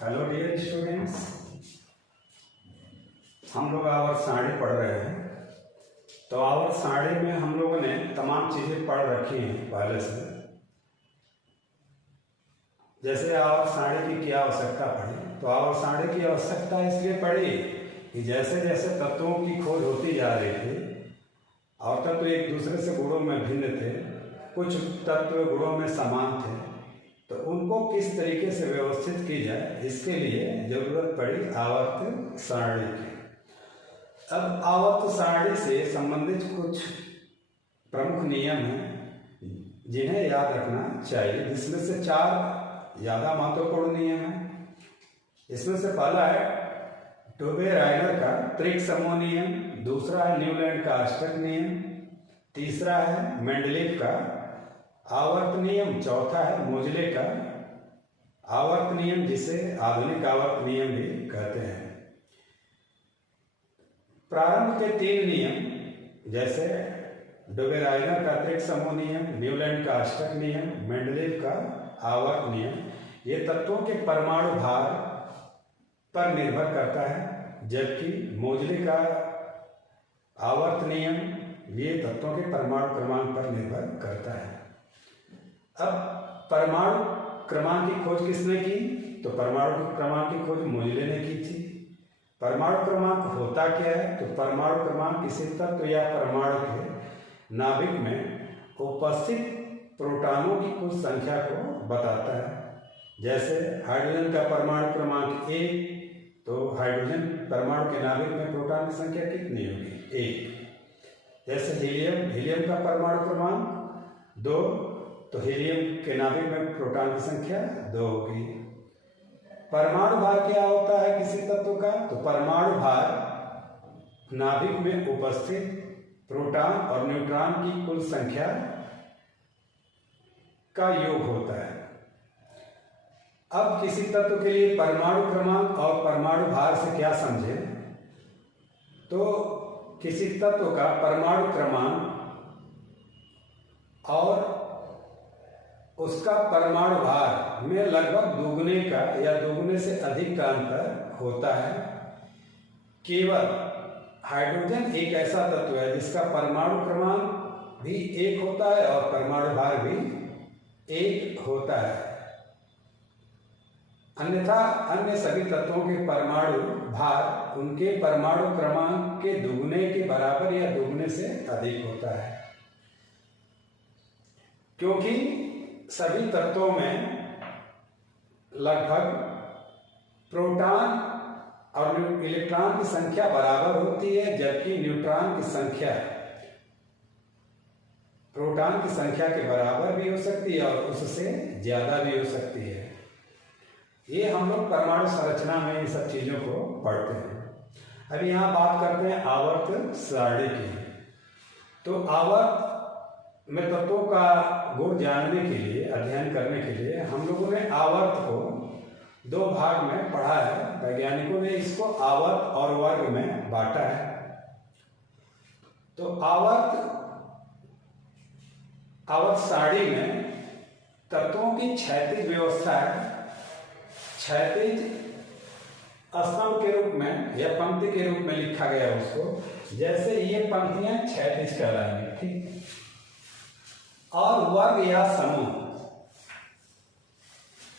Hello dear students, हम लोग आवर्त सारणी पढ़ रहे हैं। तो आवर्त सारणी में हम लोगों ने तमाम चीज़ें पढ़ रखी हैं पहले से। जैसे आवर्त सारणी की क्या आवश्यकता पड़ी, तो आवर्त सारणी की आवश्यकता इसलिए पड़ी कि जैसे जैसे तत्वों की खोज होती जा रही थी और तत्व एक दूसरे से गुणों में भिन्न थे, कुछ तत्व गुणों में समान थे, तो उनको किस तरीके से व्यवस्थित की जाए, इसके लिए जरूरत पड़ी आवर्त सारणी की। अब आवर्त सारणी से संबंधित कुछ प्रमुख नियम हैं जिन्हें याद रखना चाहिए, जिसमें से 4 ज़्यादा महत्वपूर्ण नियम हैं। इसमें से पहला है टोबे-राइलर का त्रिक समूह नियम, दूसरा है न्यूलैंड का अष्टक नियम, तीसरा है मेंडलीव का आवर्त नियम, चौथा है मोजले का आवर्त नियम, जिसे आधुनिक आवर्त नियम भी कहते हैं। प्रारंभ के 3 नियम जैसे टोबे-राइलर का त्रिक समूह नियम, न्यूलैंड का अष्टक नियम, मेंडलीव का आवर्त नियम, ये तत्वों के परमाणु भार पर निर्भर करता है, जबकि मोजले का आवर्त नियम ये तत्वों के परमाणु क्रमांक पर निर्भर करता है। अब परमाणु क्रमांक की खोज किसने की? तो परमाणु क्रमांक की खोज मोजले ने की थी। परमाणु क्रमांक होता क्या है? तो परमाणु क्रमांक किसी तत्व या परमाणु के नाभिक में उपस्थित प्रोटॉनों की कुल संख्या को बताता है। जैसे हाइड्रोजन का परमाणु क्रमांक 1, तो हाइड्रोजन परमाणु के नाभिक में प्रोटॉन की संख्या कितनी होगी? 1। जैसे हीलियम का परमाणु क्रमांक 2, तो हीलियम के नाभिक में प्रोटॉन की संख्या 2 होगी। परमाणु भार क्या होता है किसी तत्व का? तो परमाणु भार नाभिक में उपस्थित प्रोटॉन और न्यूट्रॉन की कुल संख्या का योग होता है। अब किसी तत्व के लिए परमाणु क्रमांक और परमाणु भार से क्या समझे? तो किसी तत्व का परमाणु क्रमांक और उसका परमाणु भार में लगभग दुगने का या दुगने से अधिक का अंतर होता है। केवल हाइड्रोजन एक ऐसा तत्व है जिसका परमाणु क्रमांक भी 1 होता है और परमाणु भार भी 1 होता है। अन्यथा अन्य सभी तत्वों के परमाणु भार उनके परमाणु क्रमांक के दुगने के बराबर या दुगने से अधिक होता है, क्योंकि सभी तत्वों में लगभग प्रोटॉन और इलेक्ट्रॉन की संख्या बराबर होती है, जबकि न्यूट्रॉन की संख्या प्रोटॉन की संख्या के बराबर भी हो सकती है और उससे ज्यादा भी हो सकती है। ये हम लोग परमाणु संरचना में इन सब चीजों को पढ़ते हैं। अभी यहाँ बात करते हैं आवर्त सारणी की। तो आवर्त में तत्वों का गुण जानने के लिए, अध्ययन करने के लिए हम लोगों ने आवर्त को 2 भाग में पढ़ा है। वैज्ञानिकों ने इसको आवर्त और वर्ग में बांटा है। तो आवर्त सारणी में तत्वों की क्षैतिज व्यवस्था है। क्षैतिज स्तंभ के रूप में या पंक्ति के रूप में लिखा गया उसको, जैसे ये पंक्तियां क्षैतिज कहलाएंगी, ठीक। और वर्ग या समूह,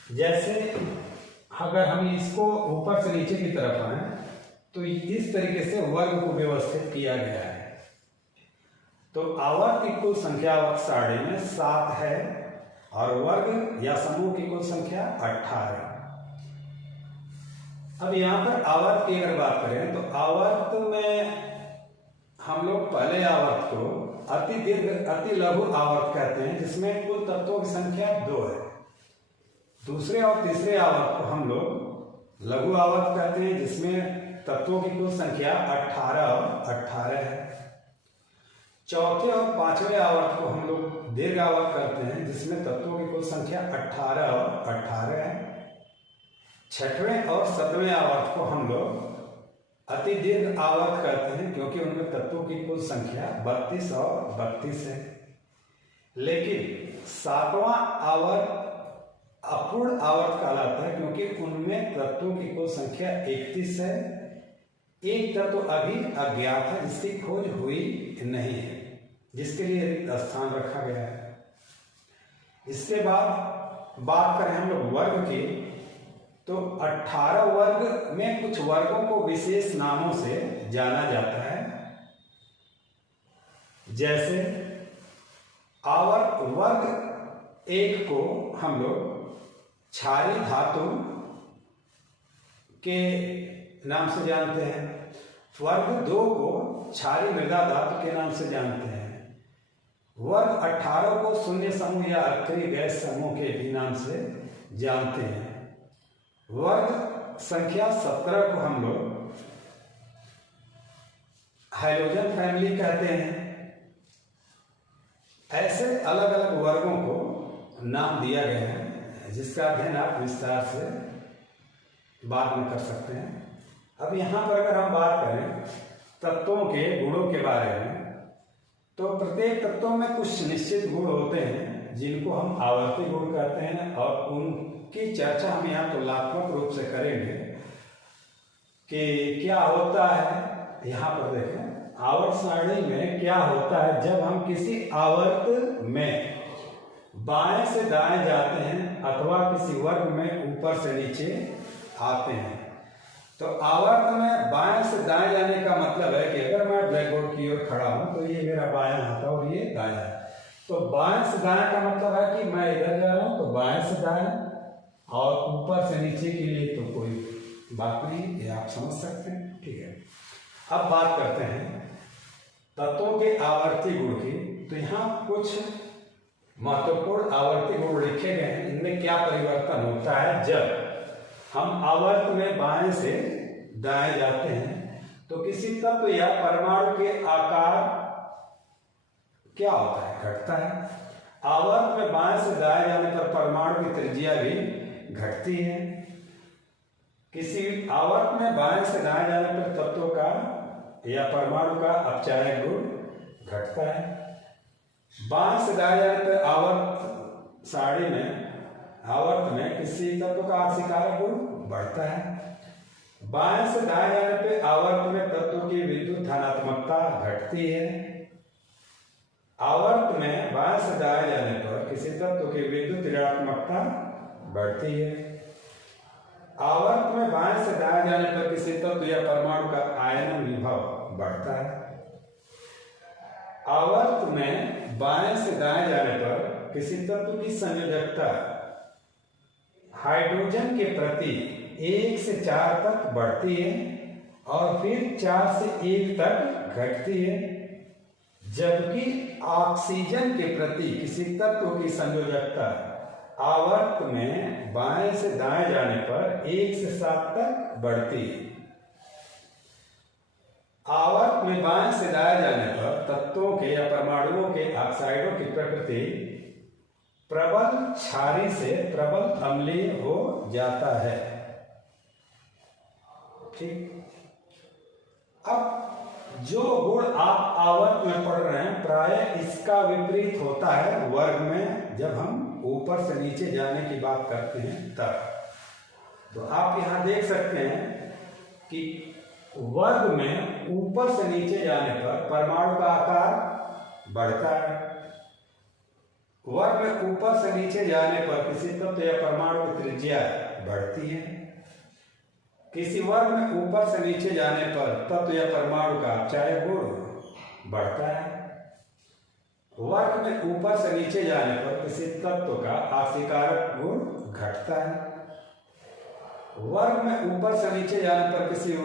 जैसे अगर हम इसको ऊपर से नीचे की तरफ आए तो इस तरीके से वर्ग को व्यवस्थित किया गया है। तो आवर्त की कुल संख्या आवर्त सारणी में 7 है और वर्ग या समूह की कुल संख्या 18। अब यहाँ पर आवर्त की अगर बात करें तो आवर्त में हम लोग पहले आवर्त को अति दीर्घ अति लघु आवर्त कहते हैं, जिसमें कुल तत्वों की संख्या 2 है। दूसरे और तीसरे आवर्त को हम लोग लघु आवर्त कहते हैं, जिसमें तत्वों की कुल संख्या 18 और 18 है। चौथे और 5वें आवर्त को हम लोग दीर्घ आवर्त कहते हैं, जिसमें तत्वों की कुल संख्या 18 और 18 है। 6वें और 7वें आवर्त को हम लोग अति दीर्घ आवर्त कहते हैं, क्योंकि उनमें तत्वों की कुल संख्या 32 और 32 है। लेकिन 7वां आवर्त अपूर्ण महत्वपूर्ण आवर्त कहलाता है क्योंकि उनमें तत्वों की कुल संख्या 31 है। एक तत्व अभी अज्ञात है जिसकी खोज हुई नहीं है, जिसके लिए रिक्त स्थान रखा गया है। इसके बाद बात करें हम लोग वर्ग की, तो 18 वर्ग में कुछ वर्गों को विशेष नामों से जाना जाता है। जैसे आवर्त वर्ग 1 को हम लोग क्षारीय धातु के नाम से जानते हैं, वर्ग 2 को क्षारीय मृदा धातु के नाम से जानते हैं, वर्ग 18 को शून्य समूह या अक्रिय गैस समूह के भी नाम से जानते हैं। वर्ग संख्या 17 को हम लोग हाइड्रोजन फैमिली कहते हैं। ऐसे अलग अलग वर्गों को नाम दिया गया है जिसका अध्ययन आप विस्तार से बाद में कर सकते हैं। अब यहाँ पर अगर हम बात करें तत्वों के गुणों के बारे में, तो प्रत्येक तत्वों में कुछ निश्चित गुण होते हैं जिनको हम आवर्ती गुण कहते हैं, और उनकी चर्चा हम यहाँ तुलनात्मक रूप से करेंगे कि क्या होता है। यहाँ पर देखें आवर्त सारणी में क्या होता है जब हम किसी आवर्त में बाएं से दाएं जाते हैं अथवा किसी वर्ग में ऊपर से नीचे आते हैं। तो आवर्त में बाएं से दाएं जाने का मतलब है कि अगर मैं ब्लैक बोर्ड की ओर खड़ा हूं तो ये मेरा बायां हाथ है और ये दायां है। तो बाएं से दाएं का मतलब है कि मैं इधर जा रहा हूं तो बाएं से दाएं, और ऊपर से नीचे के लिए तो कोई बात नहीं, ये आप समझ सकते हैं। ठीक है, अब बात करते हैं तत्वों के आवर्ती गुण की। तो यहाँ कुछ महत्वपूर्ण आवर्ती गुण लिखे गए हैं। इनमें क्या परिवर्तन होता है जब हम आवर्त में बाएं से दाएं जाते हैं, तो किसी तत्व या परमाणु के आकार क्या होता है, घटता है। आवर्त में बाएं से दाएं जाने पर परमाणु की त्रिज्या भी घटती है। किसी आवर्त में बाएं से दाएं जाने पर तत्व का या परमाणु का अपचायक गुण घटता है। बाएं से दाएं जाने पर आवर्त सारणी में आवर्त में किसी तत्व का आशिकारक गुण बढ़ता है। बाएं से दाएं जाने पर आवर्त में तत्व की विद्युत धनात्मकता घटती है। आवर्त में बाएं से दाएं जाने पर किसी तत्व की विद्युत ऋणात्मकता बढ़ती है। आवर्त में बाएं से दाएं जाने पर किसी तत्व या परमाणु का आयनन विभव बढ़ता है। आवर्त में बाएं से दाएं जाने पर किसी तत्व की संयोजकता हाइड्रोजन के प्रति 1 से 4 तक बढ़ती है और फिर 4 से 1 तक घटती है, जबकि ऑक्सीजन के प्रति किसी तत्व की संयोजकता आवर्त में बाएं से दाएं जाने पर 1 से 7 तक बढ़ती है। आवर्त में बाएं से दाएं जाने पर तत्वों के या परमाणुओं के ऑक्साइडों की प्रकृति प्रबल क्षारीय से प्रबल अम्लीय हो जाता है। ठीक, अब जो गुण आप आवर्त में पढ़ रहे हैं प्रायः इसका विपरीत होता है वर्ग में, जब हम ऊपर से नीचे जाने की बात करते हैं तब। तो आप यहां देख सकते हैं कि वर्ग में ऊपर से नीचे जाने पर परमाणु का आकार बढ़ता है। वर्ग में ऊपर से नीचे जाने पर किसी तत्व या परमाणु की त्रिज्या बढ़ती है। किसी वर्ग में ऊपर से नीचे जाने पर तत्व या परमाणु का अपचायक गुण बढ़ता है। वर्ग में ऊपर से नीचे जाने पर किसी तत्व का आशिकारक गुण घटता है। वर्ग में ऊपर से नीचे जाने पर किसी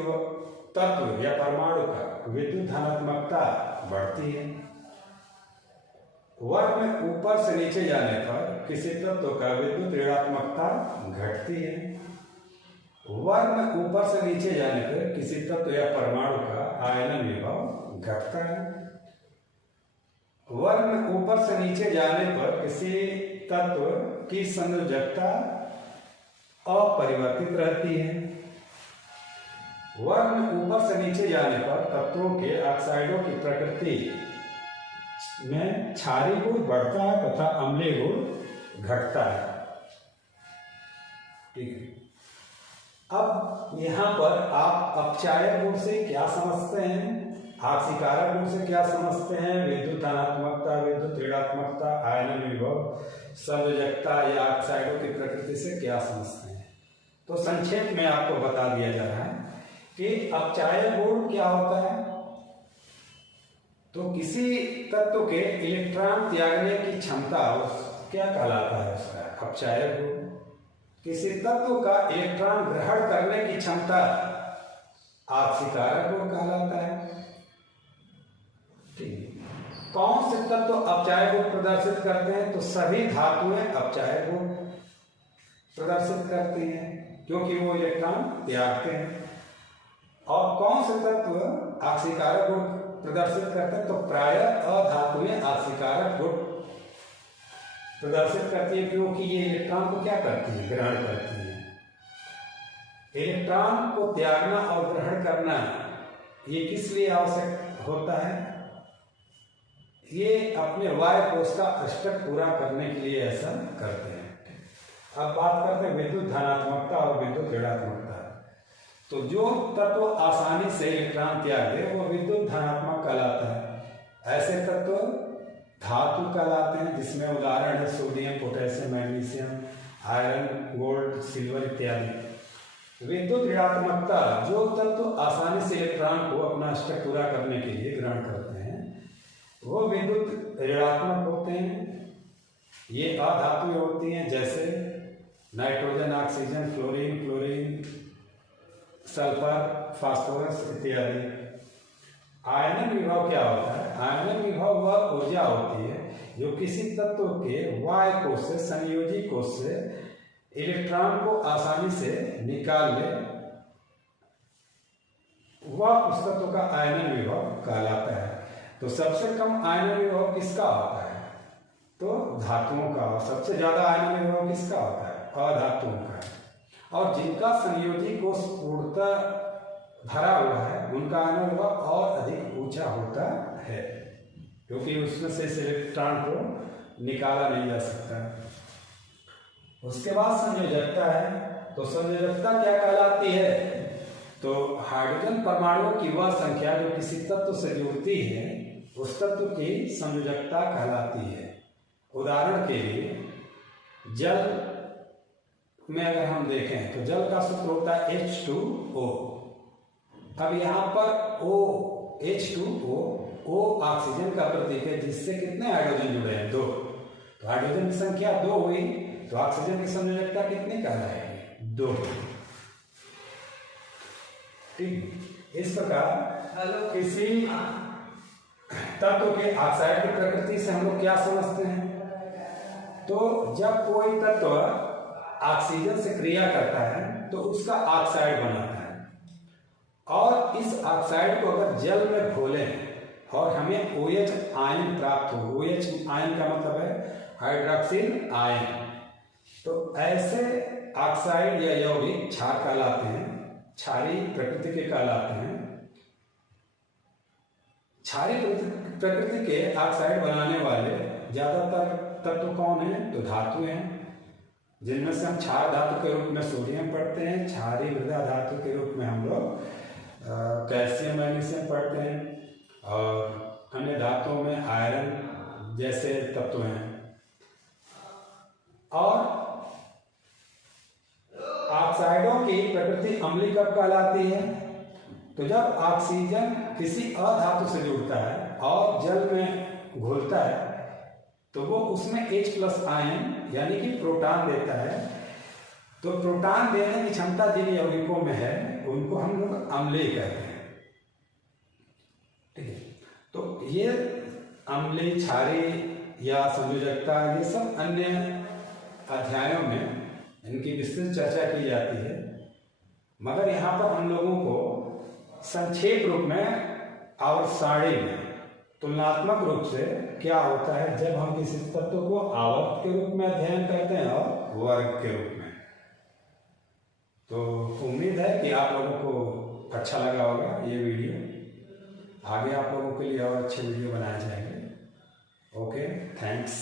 तत्व या परमाणु का विद्युत धनात्मकता बढ़ती है। वर्ग में ऊपर से नीचे जाने पर किसी तत्व का विद्युत ऋणात्मकता घटती है। वर्ग में ऊपर से नीचे जाने पर किसी तत्व या परमाणु का आयनन विभव घटता है। वर्ग में ऊपर से नीचे जाने पर किसी तत्व की संयोजकता अपरिवर्तित रहती है। वर्ग में ऊपर से नीचे जाने पर तत्वों के ऑक्साइडों की प्रकृति में क्षारीय गुण बढ़ता है तथा अम्लीय गुण घटता है। अब यहाँ पर आप अपचायक गुण से क्या समझते हैं, आक्सीकारक गुण से क्या समझते हैं, विद्युत धनात्मकता, विद्युत ऋणात्मकता, आयनन विभव, संयोजकता या ऑक्साइडों की प्रकृति से क्या समझते हैं। तो संक्षेप में आपको बता दिया जा रहा है कि अपचायक गुण क्या होता है। तो किसी तत्व के इलेक्ट्रॉन त्यागने की क्षमता क्या कहलाता है, उसका अपचायक गुण। किसी तत्व का इलेक्ट्रॉन ग्रहण करने की क्षमता आक्सीकारक गुण कहलाता है। ठीक, कौन से तत्व अपचायक गुण प्रदर्शित करते हैं, तो सभी धातुएं अपचायक गुण प्रदर्शित करती हैं क्योंकि वो इलेक्ट्रॉन त्यागते हैं। और कौन से तत्व आक्सीकारक गुण प्रदर्शित करते हैं, तो प्रायः अधातुएं आक्सीकारक गुण प्रदर्शित करती है क्योंकि ये इलेक्ट्रॉन को क्या करती है, ग्रहण करती है। इलेक्ट्रॉन को त्यागना और ग्रहण करना ये किस लिए आवश्यक होता है, ये अपने वाय कोश का अष्टक पूरा करने के लिए ऐसा करते हैं। अब बात करते हैं विद्युत धनात्मकता और विद्युत ऋणात्मकता। तो जो तत्व आसानी से इलेक्ट्रॉन त्याग दे वो विद्युत धनात्मक कहलाता है। ऐसे तत्व धातु कहलाते हैं जिसमें उदाहरण है sodium, potassium, magnesium, iron, gold, silver इत्यादि। विद्युत ऋणात्मकता, जो तत्व आसानी से इलेक्ट्रॉन को अपना अष्टक पूरा करने के लिए ग्रहण करते हैं वो विद्युत ऋणात्मक होते हैं। ये अधातुएं होती हैं जैसे nitrogen, oxygen, fluorine, chlorine, sulphur, phosphorus इत्यादि। आयनन विभव क्या होता है, आयनन विभव वह ऊर्जा होती है जो किसी तत्व के वाय कोश से, संयोजी कोश से इलेक्ट्रॉन को आसानी से निकाल ले, वह उस तत्व का आयनन विभव कहलाता है। तो सबसे कम आयनन विभव किसका होता है, तो धातुओं का। और सबसे ज्यादा आयनन विभव किसका होता है, अधातुओं का। और जिनका संयोजी कोश पूर्णतः भरा हुआ है उनका आयनन विभव और अधिक ऊंचा होता है क्योंकि उसमें से इस इलेक्ट्रॉन को निकाला नहीं जा सकता। उसके बाद संयोजकता है। तो संयोजकता क्या कहलाती है, तो हाइड्रोजन परमाणुओं की वह संख्या जो किसी तत्व से जुड़ती है उस तत्व की संयोजकता कहलाती है। उदाहरण के लिए जल में अगर हम देखें तो जल का सूत्र होता है H2O। अब यहाँ पर O, H2O, O ऑक्सीजन का प्रतीक है जिससे कितने हाइड्रोजन जुड़े हैं, 2। तो हाइड्रोजन की संख्या 2 हुई तो ऑक्सीजन की संयोजकता कितनी कहलाएगी, 2। ठीक, इस प्रकार किसी तत्व के ऑक्साइड की प्रकृति से हम लोग क्या समझते हैं, तो जब कोई तत्व ऑक्सीजन से क्रिया करता है तो उसका ऑक्साइड बनाता है। और इस ऑक्साइड को अगर जल में घोलें और हमें OH आयन प्राप्त हो, OH आयन का मतलब है हाइड्रोक्सिल आयन, तो ऐसे ऑक्साइड या यौगिक क्षार कहलाते हैं, क्षारीय प्रकृति के कहलाते हैं। क्षारीय प्रकृति के ऑक्साइड बनाने वाले ज्यादातर तत्व कौन हैं, तो धातु हैं, जिनमें से हम क्षार धातु के रूप में सोडियम पढ़ते हैं, क्षारीय मृदा धातु के रूप में हम लोग कैल्शियम, मैग्नीशियम पढ़ते हैं, और अन्य धातुओं में आयरन जैसे तत्व हैं। और ऑक्साइडों की प्रकृति अम्लीय कब कहलाती है, तो जब ऑक्सीजन किसी अधातु से जुड़ता है और जल में घुलता है तो वो उसमें H+ आयन यानी कि प्रोटॉन देता है। तो प्रोटॉन देने की क्षमता जिन यौगिकों में है उनको हम लोग अम्लीय कहते हैं। ठीक है, तो ये अम्लीय, क्षारीय या संयोजकता ये सब अन्य अध्यायों में इनकी विस्तृत चर्चा की जाती है, मगर यहाँ पर हम लोगों को संक्षेप रूप में और सारणी में तुलनात्मक रूप से क्या होता है जब हम किसी तत्व को आवर्त के रूप में अध्ययन करते हैं और वर्ग के रूप में। तो उम्मीद है कि आप लोगों को अच्छा लगा होगा ये वीडियो। आगे आप लोगों के लिए और अच्छे वीडियो बनाए जाएंगे। Okay, thanks.